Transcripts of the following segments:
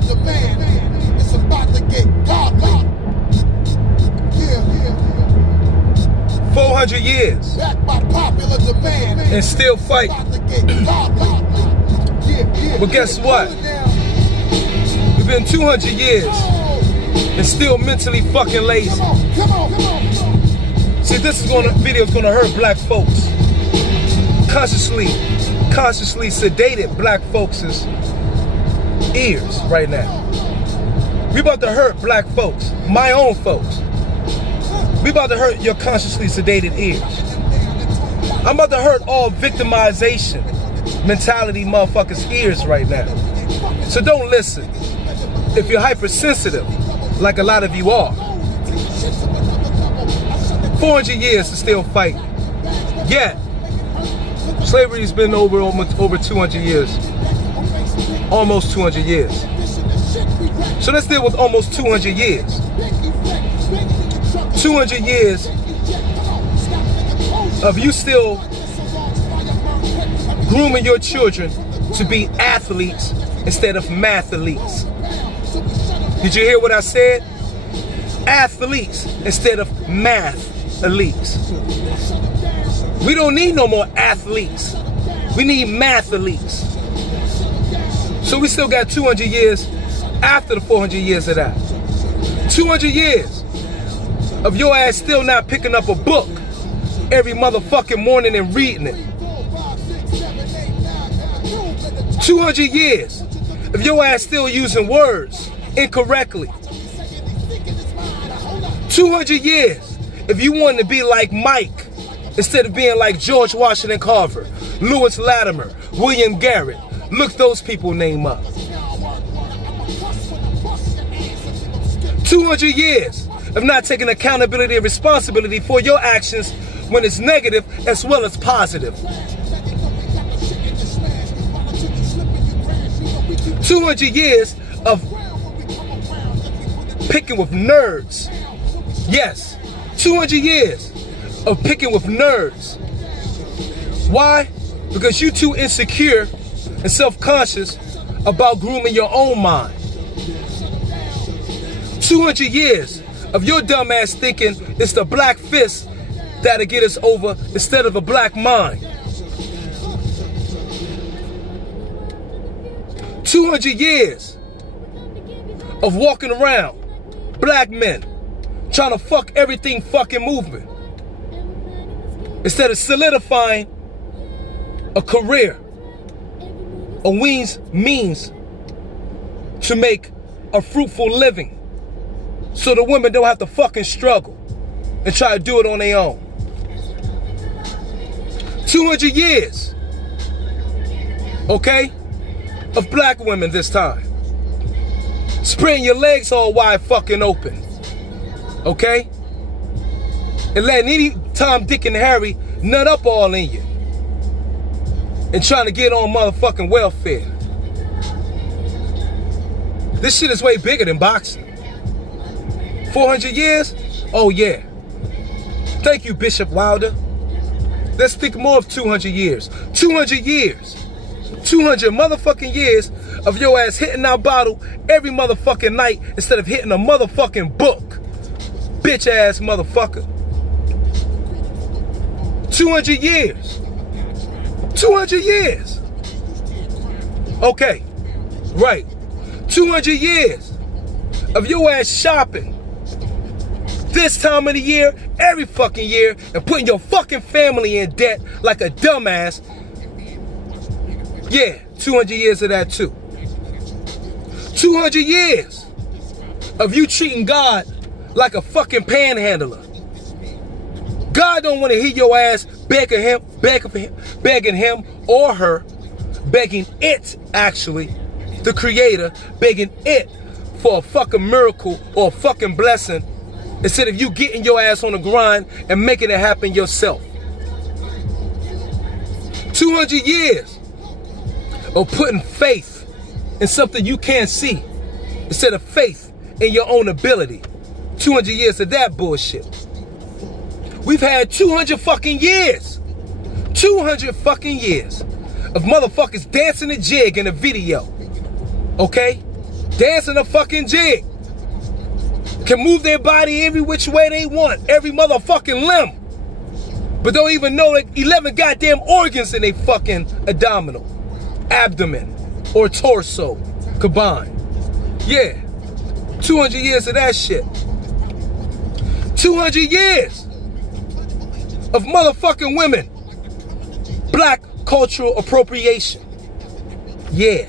popular demand. It's about to get godly. 400 years. Backed by popular demand. And still fighting. But guess what? We've been 200 years and still mentally fucking lazy. See, this video's gonna hurt black folks. Consciously sedated black folks' ears right now. We about to hurt black folks, my own folks. We about to hurt your consciously sedated ears. I'm about to hurt all victimization mentality motherfuckers' ears right now. So don't listen. If you're hypersensitive, like a lot of you are. 400 years to still fighting. Yet, slavery's been over 200 years. Almost 200 years. So let's deal with almost 200 years. 200 years of you still grooming your children to be athletes instead of mathletes. Did you hear what I said? Athletes instead of math-elites. We don't need no more athletes. We need math-elites. So we still got 200 years after the 400 years of that. 200 years of your ass still not picking up a book every motherfucking morning and reading it. 200 years of your ass still using words incorrectly. 200 years if you want to be like Mike instead of being like George Washington Carver, Lewis Latimer, William Garrett. Look those people name up. 200 years of not taking accountability and responsibility for your actions when it's negative as well as positive. 200 years of picking with nerds. Yes, 200 years of picking with nerds. Why? Because you too insecure and self-conscious about grooming your own mind. 200 years of your dumb ass thinking it's the black fist that'll get us over instead of a black mind. 200 years of walking around, black men, trying to fuck everything fucking movement. Instead of solidifying a career, a means to make a fruitful living. So the women don't have to fucking struggle and try to do it on their own. 200 years, okay, of black women this time. Spreading your legs all wide fucking open, okay? And letting any Tom, Dick, and Harry nut up all in you. And trying to get on motherfucking welfare. This shit is way bigger than boxing. 400 years? Oh yeah. Thank you, Bishop Wilder. Let's think more of 200 years. 200 years. 200 motherfucking years of your ass hitting our bottle every motherfucking night instead of hitting a motherfucking book. Bitch ass motherfucker. 200 years. 200 years. Okay. Right. 200 years of your ass shopping this time of the year, every fucking year, and putting your fucking family in debt like a dumbass. Yeah, 200 years of that too. 200 years of you treating God like a fucking panhandler. God don't want to hear your ass begging him or her, begging it actually, the creator, begging it for a fucking miracle or a fucking blessing instead of you getting your ass on the grind and making it happen yourself. 200 years of putting faith in something you can't see instead of faith in your own ability. 200 years of that bullshit. We've had 200 fucking years. 200 fucking years of motherfuckers dancing a jig in a video. Okay? dancing a fucking jig, can move their body every which way they want, every motherfucking limb, but don't even know that 11 goddamn organs in their fucking abdomen, or torso combined. Yeah, 200 years of that shit. 200 years of motherfucking women. Black cultural appropriation. Yeah,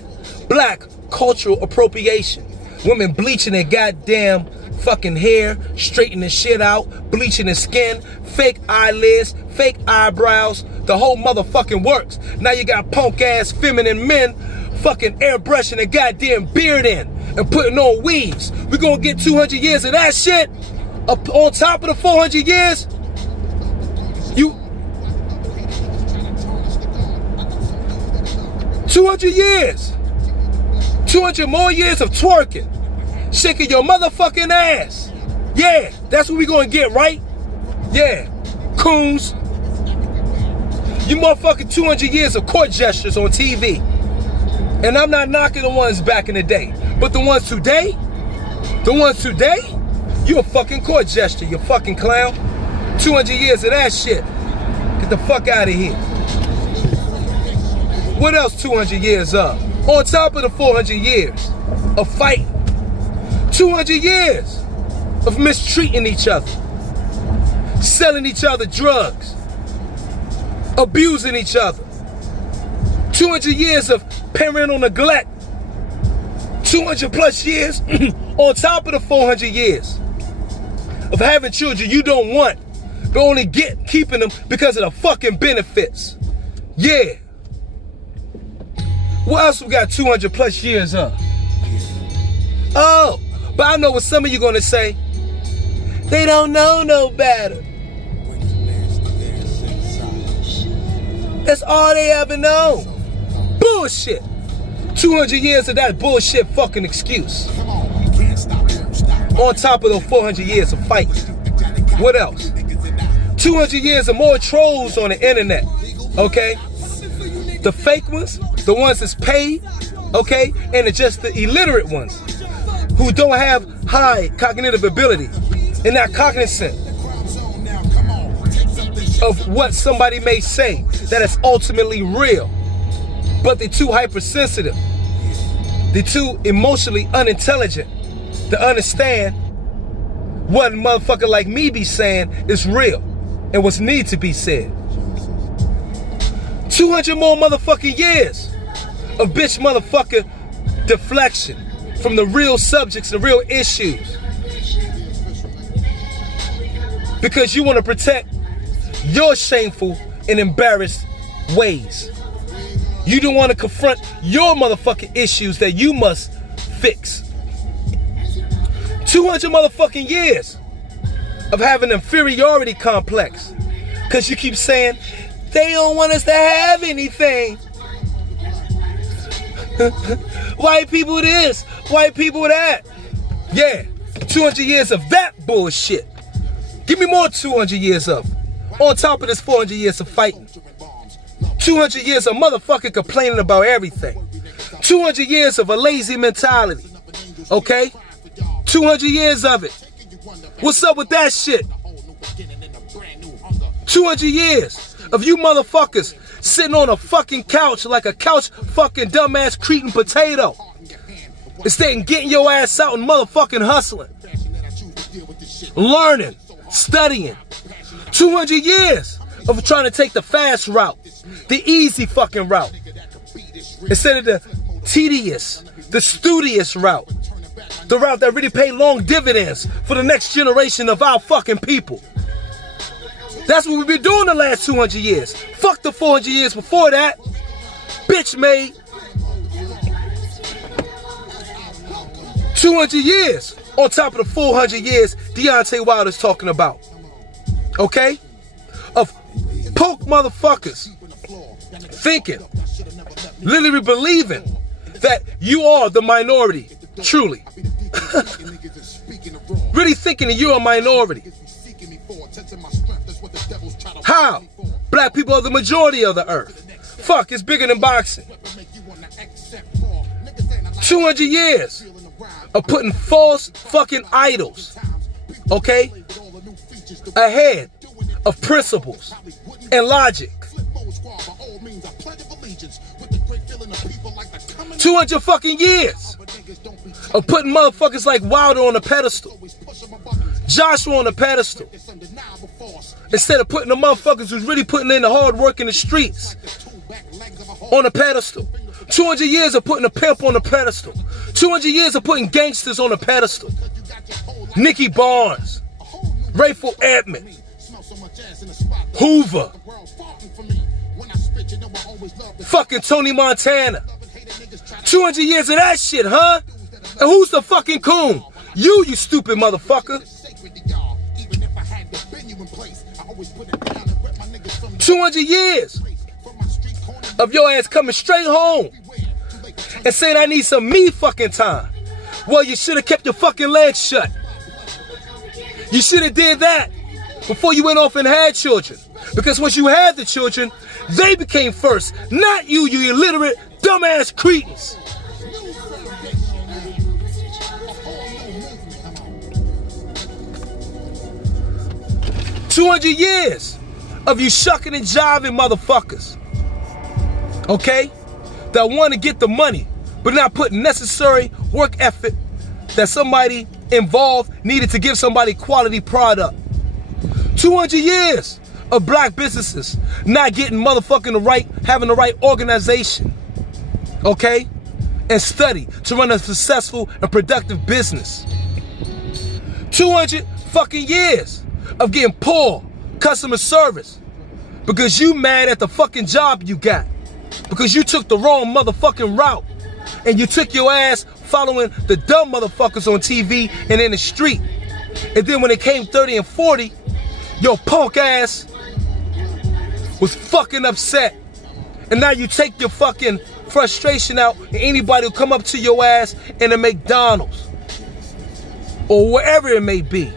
black cultural appropriation. Women bleaching their goddamn fucking hair, straightening the shit out, bleaching their skin, fake eyelids, fake eyebrows, the whole motherfucking works. Now you got punk ass feminine men fucking airbrushing their goddamn beard in and putting on weaves. We gonna get 200 years of that shit up on top of the 400 years. 200 years. 200 more years of twerking, shaking your motherfucking ass. Yeah, that's what we gonna get, right? Yeah, coons. You motherfucking 200 years of court gestures on TV. And I'm not knocking the ones back in the day, but the ones today, you a fucking court gesture, you fucking clown. 200 years of that shit. Get the fuck out of here. What else 200 years of? On top of the 400 years of fighting. 200 years of mistreating each other. Selling each other drugs. Abusing each other. 200 years of parental neglect. 200 plus years on top of the 400 years of having children you don't want, but only keeping them because of the fucking benefits. Yeah. What else we got 200 plus years of? Oh, but I know what some of you gonna say. They don't know no better. That's all they ever know. Bullshit. 200 years of that bullshit fucking excuse. On top of those 400 years of fighting. What else? 200 years of more trolls on the internet. Okay? The fake ones, the ones that's paid, okay? And just the illiterate ones who don't have high cognitive ability and not cognizant of what somebody may say that is ultimately real. But they're too hypersensitive. They're too emotionally unintelligent to understand what a motherfucker like me be saying is real and what's need to be said. 200 more motherfucking years of bitch motherfucker deflection from the real subjects, the real issues. Because you want to protect your shameful and embarrassed ways. You don't want to confront your motherfucking issues that you must fix. 200 motherfucking years of having an inferiority complex. Because you keep saying, they don't want us to have anything. White people this, white people that. Yeah, 200 years of that bullshit. Give me more 200 years of. On top of this 400 years of fighting. 200 years of motherfucking complaining about everything. 200 years of a lazy mentality. Okay? 200 years of it. What's up with that shit? 200 years of you motherfuckers sitting on a fucking couch like a couch fucking dumbass Cretan potato. Instead of getting your ass out and motherfucking hustling. Learning. Studying. 200 years of trying to take the fast route. The easy fucking route. Instead of the tedious, the studious route. The route that really pay long dividends for the next generation of our fucking people. That's what we've been doing the last 200 years. Fuck the 400 years before that. Bitch made. 200 years on top of the 400 years Deontay Wilder's talking about. Okay? Of punk motherfuckers thinking, literally believing that you are the minority. Truly. Really thinking that you're a minority. How? Black people are the majority of the earth. Fuck, it's bigger than boxing. 200 years of putting false fucking idols, okay, ahead of principles and logic. 200 fucking years of putting motherfuckers like Wilder on a pedestal, Joshua on a pedestal, instead of putting the motherfuckers who's really putting in the hard work in the streets on a pedestal. 200 years of putting a pimp on a pedestal. 200 years of putting gangsters on a pedestal. Nicky Barnes, Rayful Edmond, Hoover, fucking Tony Montana. 200 years of that shit, huh? And who's the fucking coon? You stupid motherfucker. 200 years of your ass coming straight home and saying I need some me fucking time. Well, you should have kept your fucking legs shut. You should have did that before you went off and had children. Because once you had the children, they became first, not you, you illiterate, dumbass cretins. "200 years of you shucking and jiving motherfuckers, okay, that want to get the money, but not put necessary work effort that somebody involved needed to give somebody quality product. 200 years of black businesses not getting motherfucking the right, having the right organization, okay, and study to run a successful and productive business. 200 fucking years of getting poor customer service because you mad at the fucking job you got, because you took the wrong motherfucking route and you took your ass following the dumb motherfuckers on TV and in the street. And then when it came 30 and 40, your punk ass was fucking upset. And now you take your fucking frustration out and anybody who come up to your ass in a McDonald's or wherever it may be.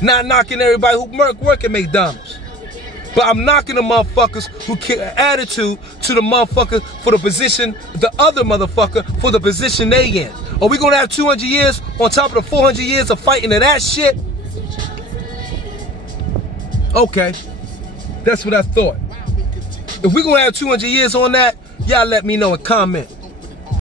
Not knocking everybody who work at McDonald's, but I'm knocking the motherfuckers who get an attitude to the motherfucker for the position, the other motherfucker for the position they in. Are we gonna have 200 years on top of the 400 years of fighting to that shit? Okay, that's what I thought. If we're gonna have 200 years on that, y'all let me know and comment.